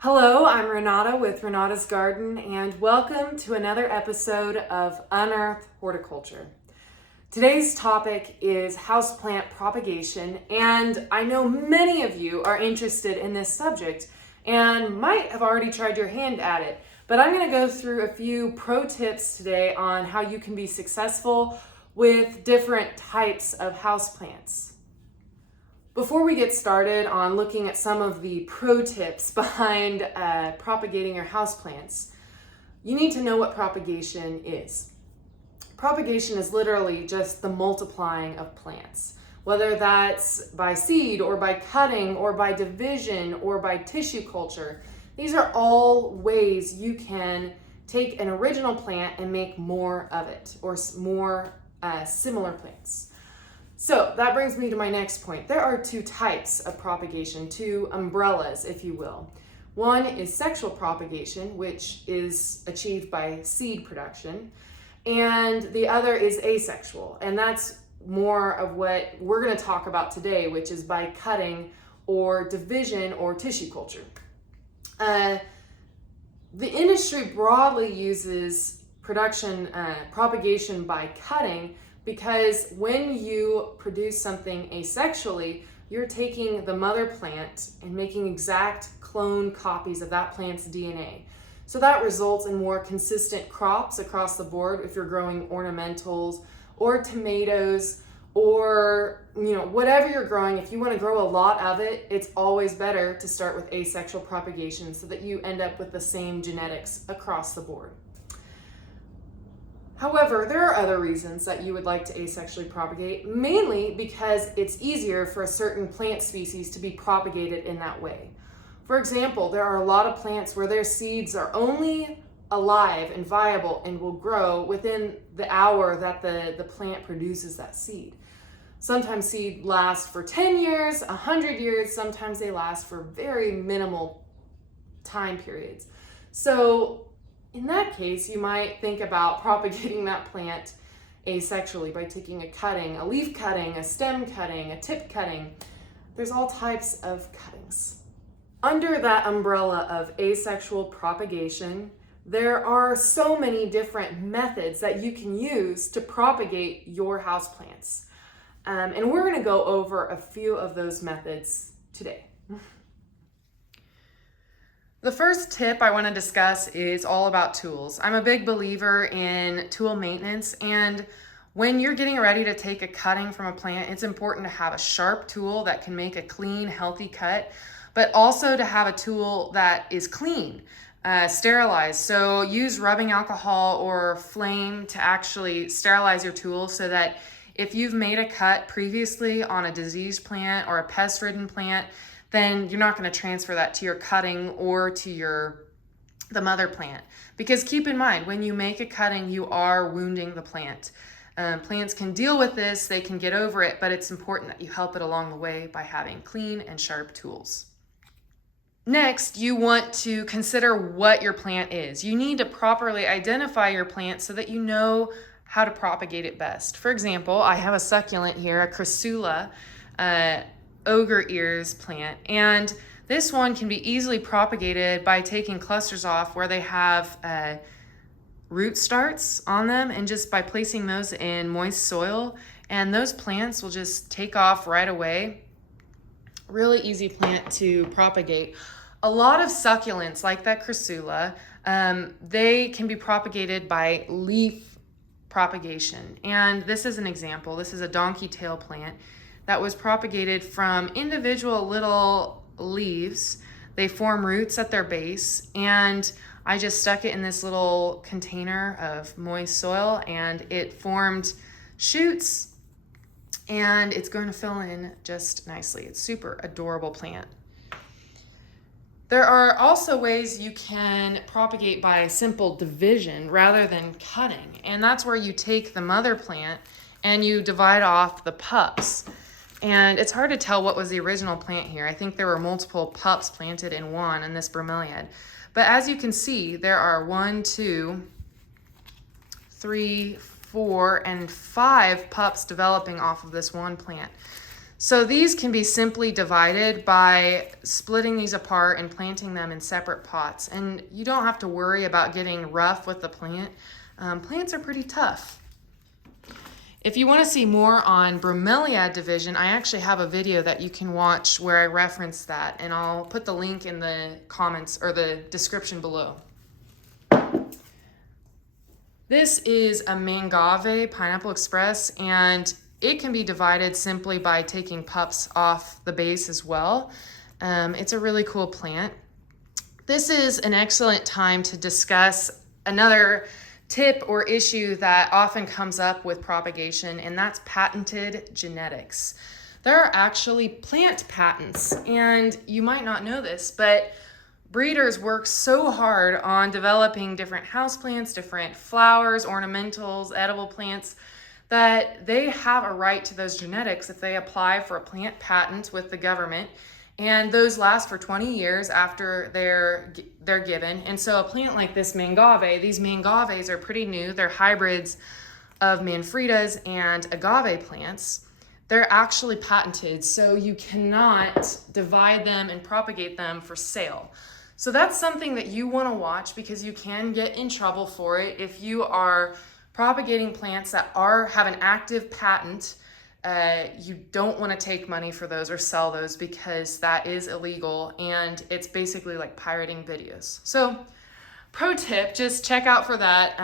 Hello, I'm Renata with Renata's Garden, and welcome to another episode of Unearth Horticulture. Today's topic is houseplant propagation, and I know many of you are interested in this subject and might have already tried your hand at it, but I'm going to go through a few pro tips today on how you can be successful with different types of houseplants. Before we get started on looking at some of the pro tips behind propagating your houseplants, you need to know what propagation is. Propagation is literally just the multiplying of plants, whether that's by seed or by cutting or by division or by tissue culture. These are all ways you can take an original plant and make more of it or more similar plants. So that brings me to my next point. There are two types of propagation, two umbrellas, if you will. One is sexual propagation, which is achieved by seed production, and the other is asexual, and that's more of what we're going to talk about today, which is by cutting or division or tissue culture. The industry broadly uses propagation by cutting, because when you produce something asexually, you're taking the mother plant and making exact clone copies of that plant's DNA. So that results in more consistent crops across the board if you're growing ornamentals or tomatoes or whatever you're growing. If you want to grow a lot of it, it's always better to start with asexual propagation so that you end up with the same genetics across the board. However, there are other reasons that you would like to asexually propagate, mainly because it's easier for a certain plant species to be propagated in that way. For example, there are a lot of plants where their seeds are only alive and viable and will grow within the hour that the plant produces that seed. Sometimes seed lasts for 10 years, 100 years, sometimes they last for very minimal time periods. So in that case, you might think about propagating that plant asexually by taking a cutting, a leaf cutting, a stem cutting, a tip cutting. There's all types of cuttings. Under that umbrella of asexual propagation, there are so many different methods that you can use to propagate your houseplants. And we're going to go over a few of those methods today. The first tip I want to discuss is all about tools. I'm a big believer in tool maintenance, and when you're getting ready to take a cutting from a plant, it's important to have a sharp tool that can make a clean, healthy cut, but also to have a tool that is clean, sterilized. So use rubbing alcohol or flame to actually sterilize your tool so that if you've made a cut previously on a diseased plant or a pest-ridden plant, then you're not going to transfer that to your cutting or to the mother plant. Because keep in mind, when you make a cutting, you are wounding the plant. Plants can deal with this, they can get over it, but it's important that you help it along the way by having clean and sharp tools. Next, you want to consider what your plant is. You need to properly identify your plant so that you know how to propagate it best. For example, I have a succulent here, a crassula, ogre ears plant, and this one can be easily propagated by taking clusters off where they have root starts on them, and just by placing those in moist soil, and those plants will just take off right away. Really easy plant to propagate. A lot of succulents like that crassula, they can be propagated by leaf propagation, and this is an example. This is a donkey tail plant that was propagated from individual little leaves. They form roots at their base, and I just stuck it in this little container of moist soil, and it formed shoots, and it's going to fill in just nicely. It's super adorable plant. There are also ways you can propagate by simple division rather than cutting, and that's where you take the mother plant and you divide off the pups. And it's hard to tell what was the original plant here. I think there were multiple pups planted in one in this bromeliad. But as you can see, there are 1, 2, 3, 4, and 5 pups developing off of this one plant. So these can be simply divided by splitting these apart and planting them in separate pots. And you don't have to worry about getting rough with the plant. Plants are pretty tough. If you want to see more on bromeliad division, I actually have a video that you can watch where I reference that, and I'll put the link in the comments or the description below. This is a Mangave Pineapple Express, and it can be divided simply by taking pups off the base as well. It's a really cool plant. This is an excellent time to discuss another tip or issue that often comes up with propagation, and that's patented genetics. There are actually plant patents, and you might not know this, but breeders work so hard on developing different houseplants, different flowers, ornamentals, edible plants, that they have a right to those genetics if they apply for a plant patent with the government, and those last for 20 years after they're given. And so a plant like this Mangave, these Mangaves are pretty new. They're hybrids of Manfredas and agave plants. They're actually patented, so you cannot divide them and propagate them for sale. So that's something that you want to watch, because you can get in trouble for it if you are propagating plants that have an active patent. You don't want to take money for those or sell those, because that is illegal, and it's basically like pirating videos. So pro tip, just check out for that.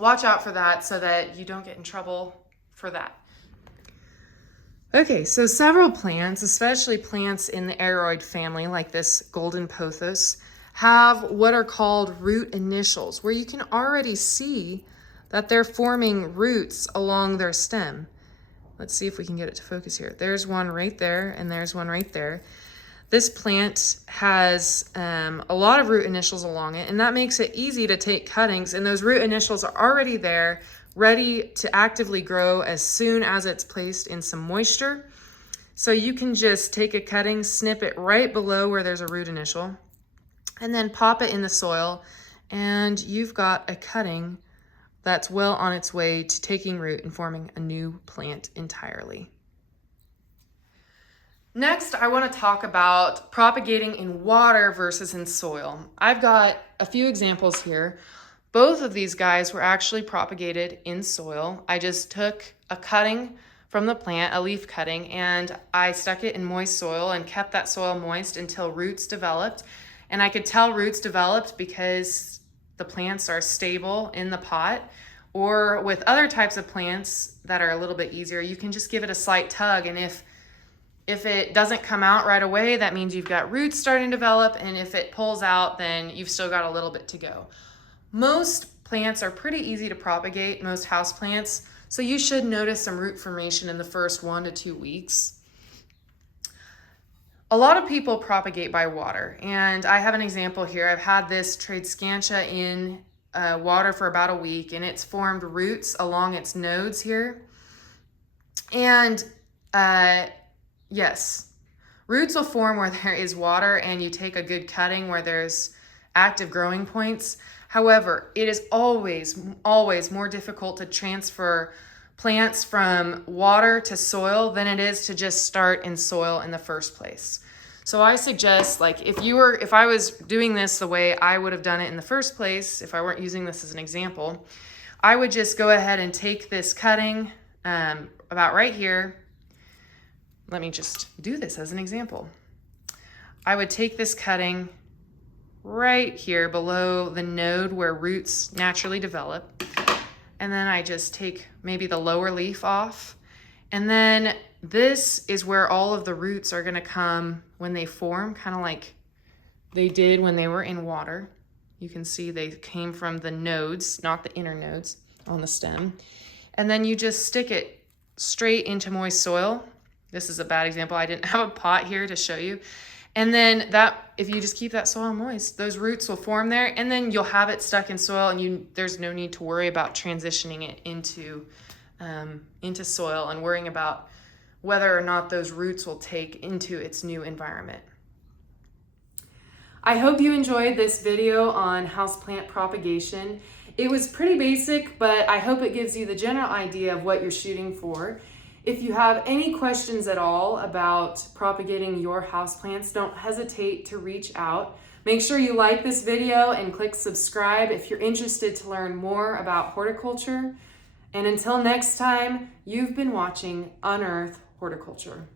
Watch out for that so that you don't get in trouble for that. Okay, so several plants, especially plants in the aroid family like this golden pothos, have what are called root initials, where you can already see that they're forming roots along their stem. Let's see if we can get it to focus here. There's one right there, and there's one right there. This plant has a lot of root initials along it, and that makes it easy to take cuttings, and those root initials are already there, ready to actively grow as soon as it's placed in some moisture. So you can just take a cutting, snip it right below where there's a root initial, and then pop it in the soil, and you've got a cutting that's well on its way to taking root and forming a new plant entirely. Next, I want to talk about propagating in water versus in soil. I've got a few examples here. Both of these guys were actually propagated in soil. I just took a cutting from the plant, a leaf cutting, and I stuck it in moist soil and kept that soil moist until roots developed. And I could tell roots developed because the plants are stable in the pot. Or with other types of plants that are a little bit easier, you can just give it a slight tug, and if it doesn't come out right away, that means you've got roots starting to develop, and if it pulls out, then you've still got a little bit to go. Most plants are pretty easy to propagate, most house plants, so you should notice some root formation in the first 1 to 2 weeks. A lot of people propagate by water, and I have an example here. I've had this Tradescantia in water for about a week, and it's formed roots along its nodes here. And yes, roots will form where there is water and you take a good cutting where there's active growing points. However, it is always more difficult to transfer plants from water to soil than it is to just start in soil in the first place. So I suggest, like, if I was doing this the way I would have done it in the first place, if I weren't using this as an example, I would just go ahead and take this cutting about right here. Let me just do this as an example. I would take this cutting right here below the node where roots naturally develop, and then I just take maybe the lower leaf off, and then this is where all of the roots are going to come when they form, kind of like they did when they were in water. You can see they came from the nodes, not the inner nodes on the stem. And then you just stick it straight into moist soil. This is a bad example. I didn't have a pot here to show you. And then if you just keep that soil moist, those roots will form there, and then you'll have it stuck in soil, and there's no need to worry about transitioning it into soil and worrying about whether or not those roots will take into its new environment. I hope you enjoyed this video on houseplant propagation. It was pretty basic, but I hope it gives you the general idea of what you're shooting for. If you have any questions at all about propagating your houseplants, don't hesitate to reach out. Make sure you like this video and click subscribe if you're interested to learn more about horticulture. And until next time, you've been watching Unearth Horticulture.